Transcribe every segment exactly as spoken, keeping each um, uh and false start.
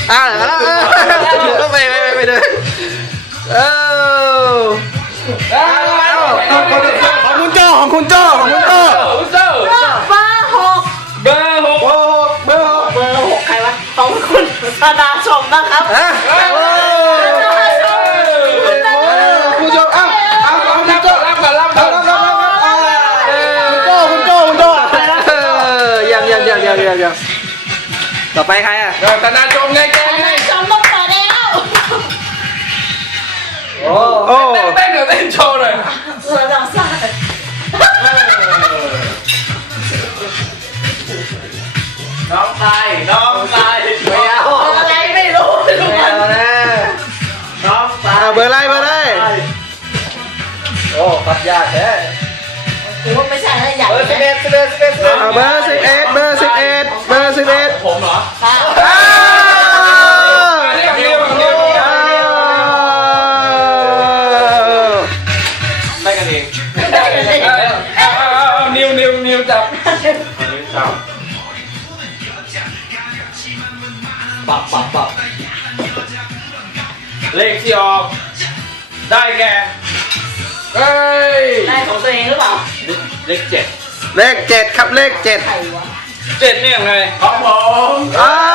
อ่าไปไปไปไปเลยเออของคุณโจ้ของคุณโจ้ของคุณโจ้คุณโจ้เบอร์หกเบอร์หกเบอร์หกเบอร์หกเบอร์หกใครวะของคุณธนาชมนะครับฮะคุณโจ้เอ้าเอาเอาคุณรับโจ้ก่อนรับก่อนรับก่อนคุณโจ้คุณโจ้คุณโจ้ยังยังยังยังยังยังต่อไปใครอ่ะธนาชมไงแกธไงนาชมต้องเปิดแล้วโอ้โอ้เต้นเดี๋ยวเต้นโชว์หน่อยเสือดาวซ่าน้องชายน้องชายไม่เอาอะไรไม่รู้ไม่รู้ไม่มันเอานะน้องชายเอาเบอร์อะไรเบอร์อะไรโอ้ปัดยากแท้กูว่าไม่ใช่อะไรใหญ่เบอร์สิบเอ็ดสิบเอ็ดสิบเอ็ดเอาเบอร์สิบเอ็ดเบอร์สิบเอ็ดเบอร์สิบเอ็ดผมเหรอค่ะอ้าวอันนี้ของนิวของนิว ได้กันเองเอาเอาเอานิวนิวนิวจับนิวจับปับปับปับเลขที่ออก ได้แก่เฮ้ยได้ของตัวเองหรือเปล่าเลขเจ็ดเลขเจ็ดครับเลขเจ็ดใครวะเจ็ดนี่ยังไงของผมอ้าว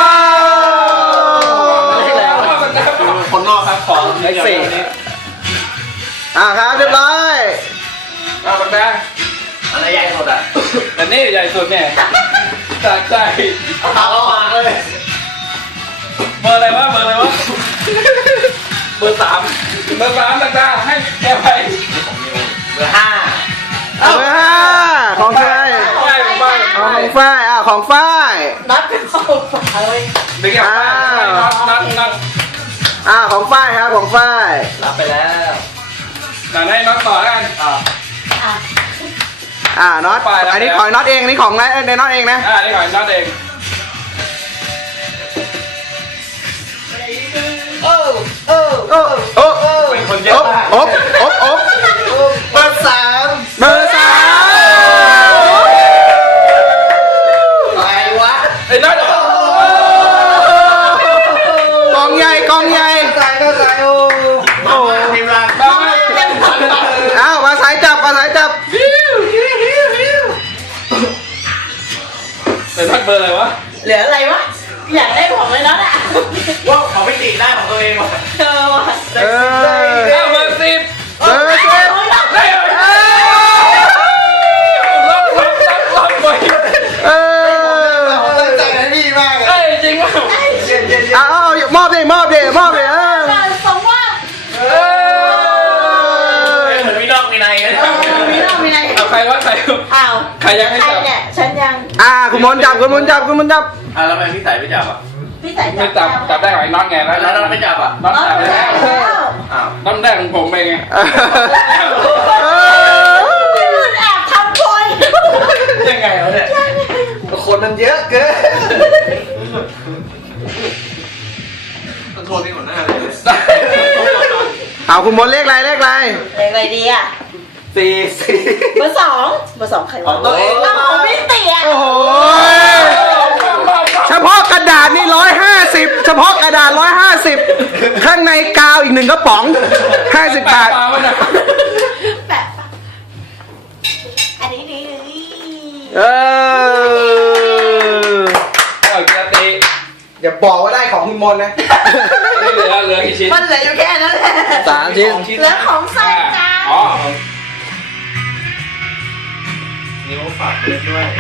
คนนอกครับของเลขสี่อ่าครับเรียบร้อยเอาปากกาอะไรใหญ่สุดอ่ะแต่นี่ใหญ่สุดเนี่ยจากใจเอาออกเลยเบอร์อะไรวะเบอร์อะไรวะเบอร์สามเบอร์สามต่างๆให้แกไปเบอร์ห้าเบอร์ห้าของใครไปไปของฝ้ายอ่าของฝ้ายนัดเป็นของฝาเลยเด็กอย่างนัดนัดนัดอ่าของฝ้ายครับของฝ้ายรับไปแล้วแต่ให้น็อตต่อกันอ่าอ่ะอ่าน็อตฝ้ายรับอันนี้แล้วของน็อตเองอันนี้ของในในน็อตเองนะอ่านี่ก่อนน็อตเองโอ้โอ้โอ้โอ้โอ้เป็นคนเยอะมากโอ้โอ้โอ้เบอร์สามเบอร์สามใครวะไอ้น็อตกองใหญ่กองใหญ่ใส่ก็ใส่โอ้โหทีมรังอ้าวมาสายจับมาสายจับแต่น็อตเบอร์อะไรวะเหลืออะไรวะอยากได้ของเลยนัดอ่ะว่าของไม่ติได้ของตัวเองว่ะเออว่ะเออเก้าเบอร์สิบเบอร์สิบได้เลยล็อกล็อกล็อกล็อกไปเออตั้งใจนะพี่มากเอ้ยจริงว่ะเย็นเย็นอ้าวมอบดิมอบดิมอบดิเออสองว่าเออเหมือนมีนอกมีในนะมีน้องมีอะไรเอาใครวะใครอ้าวใครยังให้ใครจับเนี่ยฉันยังอ่าคุณมนต์จับคุณมนต์จับคุณมนต์จับอ่ะแล้วทำไมพี่สายไม่จับอ่ะพี่สายไม่จับจับได้ของไอ้น็อตไงแล้วน็อตไม่จับอ่ะน็อตน้องจับแล้ได้วอ้าวน็อตได้ของผมไปไงเออพี่มันแอบทำคนยังไงแล้วเนี่ยคนมันเยอะเกินต้องโทษพี่หัวหน้าเลยเอาคุณมนต์เลขอะไรเลขอะไรเลขอะไรดีอ่ะสี่สี่เบอร์สองเบอร์สองใครของตัวเองอ้าวของพี่เตี๋ยโอ้โหเฉพาะกระดาษนี่ร้อยห้าสิบเฉพาะกระดาษร้อยห้าสิบข้างในกาวอีกหนึ่งกระป๋องห้าสิบบาทแปะปะอันนี้นี่เออเอาเกียร์ตีอย่าบอกว่าได้ของคุณมนต์นะไม่เหลือเหลือกี่ชิ้นมันเหลืออยู่แค่นั้นแหละสามชิ้นเหลือของใส่จานอ๋อนิ้วฝากเล่นด้วย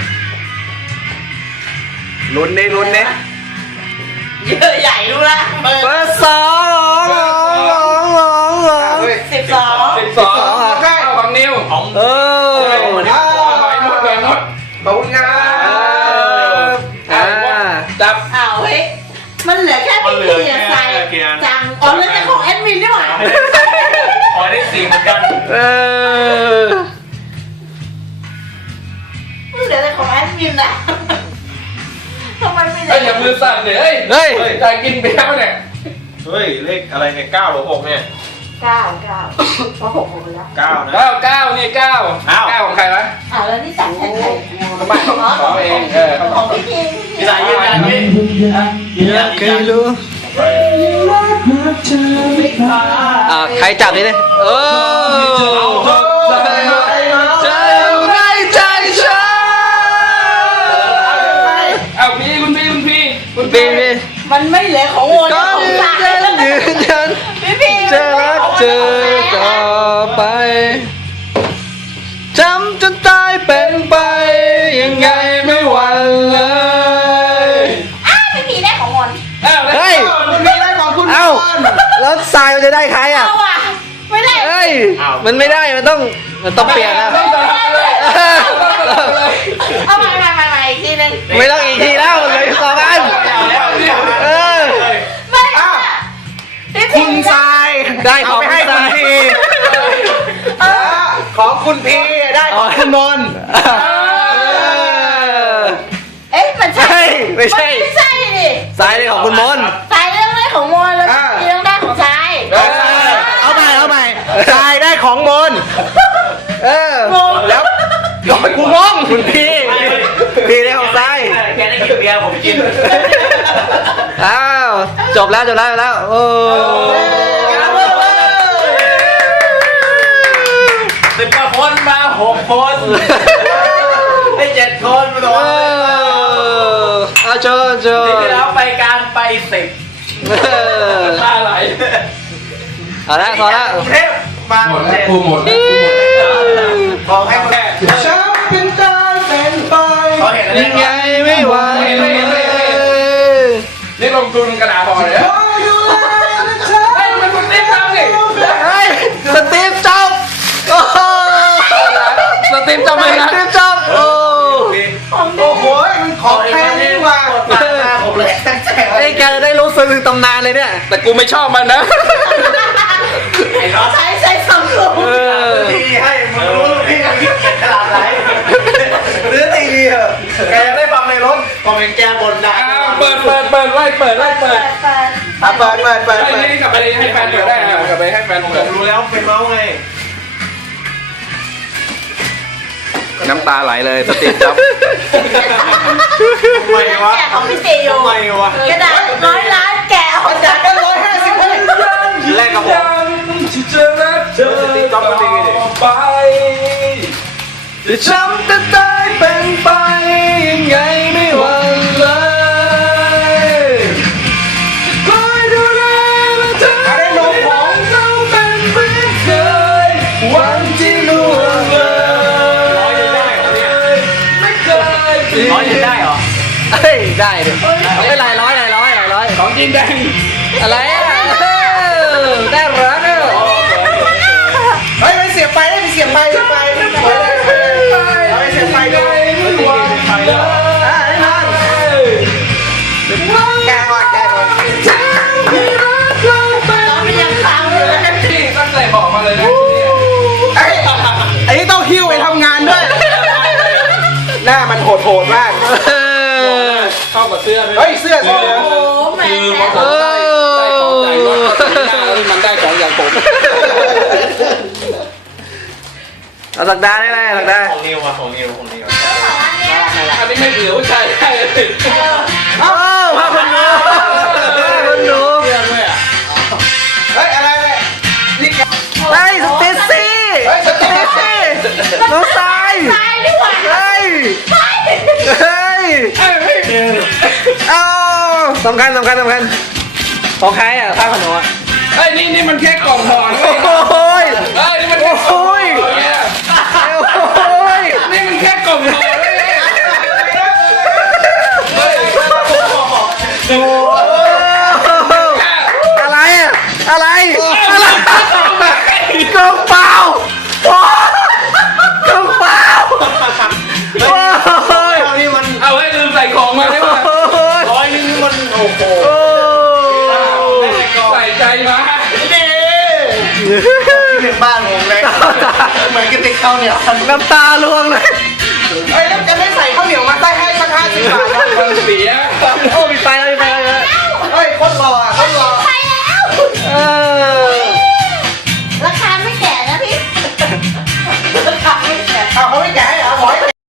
ลุ้นนี่ลุ้นนี่เยอะใหญ่รู้ละเบอเบอร์ร์สองสองสองสองสิบสองสิบสองข้าวของนิ้วของเออนิ้วใบหมดใบหมดขอบคุณครับอ่าจับอ้าวเฮ้ยมันเหลือแค่พี่เตี๋ยใส่จังอ๋อแล้วแต่ของแอดมินด้วยว่ะขอได้สี่เหมือนกันเออมันเหลือแต่ของแอดมินนะทำไมไม่เหลืเฮ้ยอย่ามือสั่นเลยเฮ้ยเฮ้ยใจกินเบี้ยวเนี่ยเฮ้ย เลขอะไรเนี่ยเก้าหรือหกเนี่ยเก้าเก้าเพราะหกหมดแล้วเก้านะเก้าเก้านี่เก้าเก้าของใครวะอ่าแล้วนี่สั่งแทนใครไม่ของเองเออของพี่พีพี่สายยืนยันพี่ยืนยันเคยรู้อ่าใครจับนี่เลยเออใจในใจฉันเอาพี่คุณพี่คุณพี่คุณบีพี่บีมันไม่เหลือของโอนก็ของยืนสั่งยันยืนยันพี่พีจะรักเธอต่อไปจำจนตายเป็นไปยังไงไม่หวั่นเลยอ้าวพี่พีได้ของโอนเฮ้ยคุณพี่ได้ของคุณเอ้าแล้วทรายมันจะได้ใครอ่ะเอาอ่ะไม่ได้เฮ้ยมันไม่ได้มันต้องมันต้องเปลี่ยนนะต้องต่อเลยเอาใหม่ใหม่ใหม่ใหม่อีกทีนึงไม่ต้องอีกทีแล้วเหลยสองอันเออไม่อ่ะพี่พีคุณทรายได้ของให้คุณพีเออของคุณพีได้ของคุณนนท์เอ๊ะมันใช่ไม่ใช่นไม่ใช่ดิทรายได้ของคุณมนท์สายเรื่องได้ของโมนแล้วพี่เรื่องได้ของสายเอาใหม่เอาใหม่ทรายได้ของมนท์เออแล้วคุณมงคุณพีพีได้ของทรายแค่ได้กินเบียร์ผมกินอ้าวจบแล้วจบแล้วจบแล้วโอ้สิบกว่าคนมาหกคนได้เจ็ดคนมาโดเอน อเอาเชิญเชิที่ญแล้วไปการไปสิบเออตาไหลเอาละพอละกรุงเทพมาหมดเจ็ดกูหมดขอให้คนแรกฉันเป็นตายเป็นไปเขาเห็นอะไรยังไงไม่ไหวนี่ลงทุนกระดาษพอเลยไอ้มันคุณติ๊บทำดิเฮ้ยสตีฟจ็อบส์โอ้โหสติ๊บจำสไม่ตีได้ฟจ็อบส์โอ้โอ้โหมันของแพงนี่ว่าหน้าผมเลยตั้งแต่ไอ้แกจะได้รู้ซึ้งถึงตำนานเลยเนี่ยแต่กูไม่ชอบมันนะไอ้ร้อนใช้ใช้ซัมซุงเออทีให้มึงรู้พี่กับพี่เกียจขนาดไหนหรือตีเหอะแกยังได้ฟังในรถผมเห็นแกบ่นดังเปิดเปิดเปิดไล่เปิดไล่เปิดแปดอ่ะเปิดเปิดเปิดไอ้เปิดนี่กลับไปให้แฟนเปิดได้อะกลับไปให้แฟนผเปิดมรู้แล้วเป็นเมาส์ไงน้ำตาไหลเลยสตีฟจ็อบส์ทำไมวะแกะของพี่ตีอยู่ทำไมวะกระดาษร้อยล้านแกะออกจากกันร้อยห้าสิบเลยแรกกับผมที่จะรักเธอต่อไปจะจำแต่ตายเป็นไปยังไงไม่หวั่นเลยคอยดูแลและเธอได้ลงของเราเป็นเพื่อนเคยวันที่ล่วงเลย ไม่เคยร้อยยังได้เหรอเฮ้ยได้ดิไม่หลายร้อยหลายร้อยหลายร้อยของจริงแดงอะไรอ่ะเออได้รักอ่ะเฮ้ยไปเสียบไปได้ไปเสียบไปเสียบไปไปไปเสียบไปด้วยอ่าแน่นอนแกก่อนแกก่อนตอนนี้ยังค้างอยู่เลยนะพี่ตั้งใจบอกมาเลยนะไอ้ไอ้นี่ต้องหิ้วไปทำงานด้วย หน้ามันโหดโหดมากเข้ากับเสื้อด้วยเฮ้ยเสื้อสีเหลืองโอ้แม่คือมันได้ได้ของใหญ่รถมันได้ของอย่างผมเอาสักดาได้ไหมสักดาของนิวอะของนิวของนิวอันนี้ไม่ถือผู้ชายได้เลยเอ้าพาคนหนูพาคนหนูเพื่อนด้วยอะเฮ้ยอะไรเนี่ยนี่เฮ้ยสเตซี่เฮ้ยสเตซี่น้องทรายตายดีกว่าเฮ้ยเฮ้ยเอ้าสำคัญสำคัญสำคัญของใครอ่ะผ้าขนหนูอ่ะไอ้นี่นี่มันแค่กล่องห่อนะโอ้ยเฮ้ยนี่มันแค่กล่องห่อเนี่ยโอ้ยนี่มันแค่กล่องห่อเลยเฮ้ยอะไรอ่ะอะไรอะไรกล่องเปล่าโอ้กล่องเปล่าโอ้ยเอานี่มันเอาให้ลืมใส่ของมาได้ป่ะร้อยนึงนี่มันโอ้โหโอ้ใส่ใจมาถึงบ้านผมเลยเหมือนกินติ๊กข้าวเหนียวน้ำตาล่วงเลยไอ้น้ำ